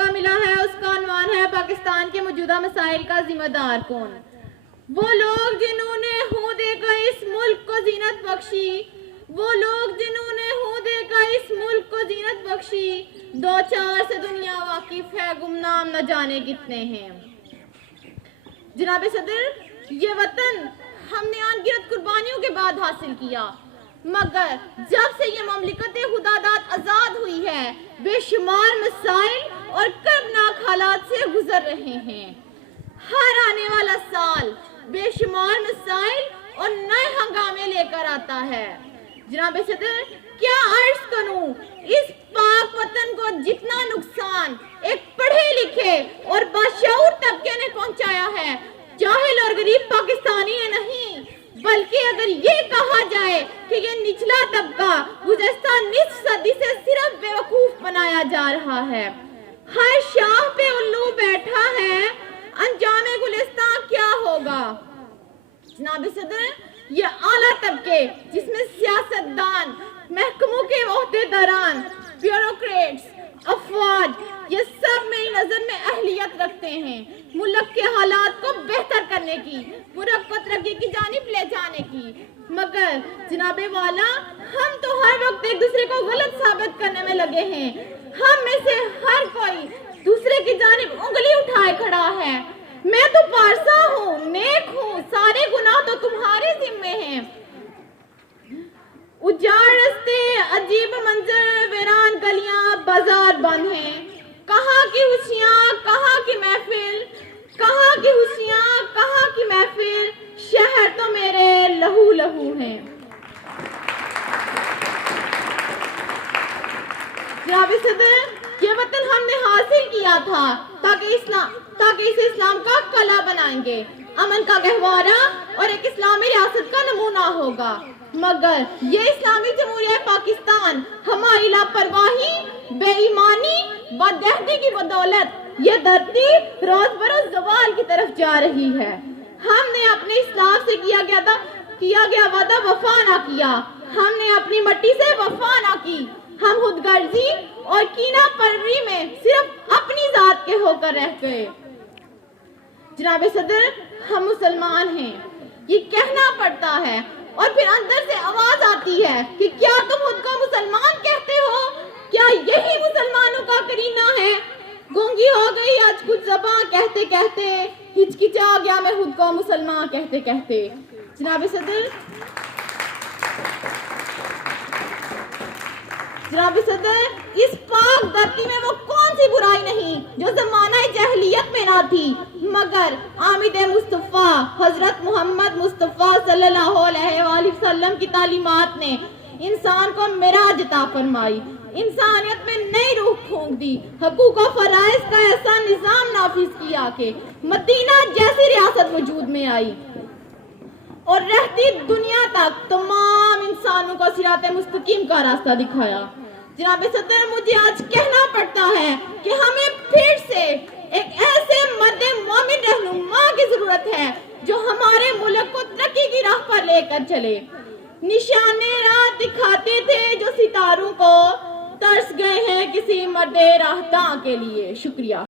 موقع ملا ہے اس کا عنوان ہے پاکستان کے موجودہ مسائل کا ذمہ دار کون؟ وہ لوگ جنہوں نے ہوں دے کر اس ملک کو زینت بخشی، وہ لوگ جنہوں نے ہوں دے کر اس ملک کو زینت بخشی، دو چار سے دنیا واقف ہے، گمنام نہ جانے کتنے ہیں۔ جناب صدر، یہ وطن ہم نے ان گنت قربانیوں کے بعد حاصل کیا، مگر جب سے یہ مملکت خداداد آزاد ہوئی ہے بے شمار مسائل اور کربناک حالات سے گزر رہے ہیں۔ ہر آنے والا سال بے شمار مسائل اور نئے ہنگامے لے کر آتا ہے۔ جناب صدر، کیا عرض کروں، اس پاک وطن کو جتنا نقصان ایک پڑھے لکھے اور باشعور طبقے نے پہنچایا ہے، جاہل اور غریب پاکستانی نے نہیں، بلکہ اگر یہ کہا جائے کہ یہ نچلا طبقہ گزشتہ نصف صدی سے صرف بیوقوف بنایا جا رہا ہے۔ ہر شاہ پہ الو بیٹھا ہے، انجام گلستان کیا ہوگا؟ جناب صدر، یہ اعلیٰ طبقے جس میں سیاستدان، محکموں کے عہدیداران، بیوروکریٹس، افواج، یہ سب میری نظر میں اہلیت رکھتے ہیں ملک کے حالات کو بہتر کرنے کی، ملک کو ترقی کی جانب لے جانے کی، مگر جناب والا، ہم تو ہر وقت ایک دوسرے کو غلط ثابت کرنے میں لگے ہیں۔ ہم میں سے ہر کوئی دوسرے کی جانب انگلی اٹھائے کھڑا ہے۔ میں تو پارسا ہوں، نیک ہوں، سارے گناہ تو تمہارے ذمے ہیں۔ اجاڑ رستے، عجیب منظر، ویران گلیاں، بازار بند ہیں، کہاں کی خوشیاں، کہاں کی محفل، کہاں کی خوشیاں، کہاں کی محفل، شہر تو میرے لہو لہو ہیں۔ جناب صدر، یہ وطن ہم نے حاصل کیا تھا تاکہ اسے اسلام کا قلعہ بنائیں گے، امن کا گہوارہ اور ایک اسلامی ریاست کا نمونہ ہوگا، مگر یہ اسلامی جمہوریہ پاکستان ہماری لاپرواہی، بے ایمانی، بدعہدی کی بدولت یہ دھرتی روز بروز زوال کی طرف جا رہی ہے۔ ہم نے اپنے اسلام سے کیا گیا وعدہ وفا نہ کیا، ہم نے اپنی مٹی سے وفا نہ کی، ہم خود غرضی اور کینہ پروری میں صرف اپنی ذات کے ہو کر رہ گئے۔ جناب صدر، ہم مسلمان ہیں، یہ کہنا پڑتا ہے اور پھر اندر سے آواز آتی ہے کہ کیا تم خود کو مسلمان کہتے ہو؟ کیا یہی مسلمانوں کا کرینہ ہے؟ گونگی ہو گئی آج کچھ زباں کہتے کہتے، ہچکچا گیا میں خود کو مسلمان کہتے کہتے۔ جناب صدر، اس پاک دھرتی میں وہ کون سی برائی نہیں جو زمانہ جاہلیت میں نہ تھی، مگر آمد مصطفیٰ حضرت محمد مصطفیٰ صلی اللہ علیہ وآلہ وسلم کی تعلیمات نے انسان کو معراج عطا فرمائی، انسانیت میں نئی روح پھونک دی، حقوق و فرائض کا ایسا نظام نافذ کیا کہ مدینہ جیسی ریاست وجود میں آئی اور رہتی دنیا تک تمام انسانوں کو صراط مستقیم کا راستہ دکھایا۔ جناب صدر، مجھے آج کہنا پڑتا ہے کہ ہمیں پھر سے ایک ایسے مرد مومن رہنما کی ضرورت ہے جو ہمارے ملک کو ترقی کی راہ پر لے کر چلے۔ نشانے راہ دکھاتے تھے جو ستاروں کو، ترس گئے ہیں کسی مرد راہداں کے لیے۔ شکریہ۔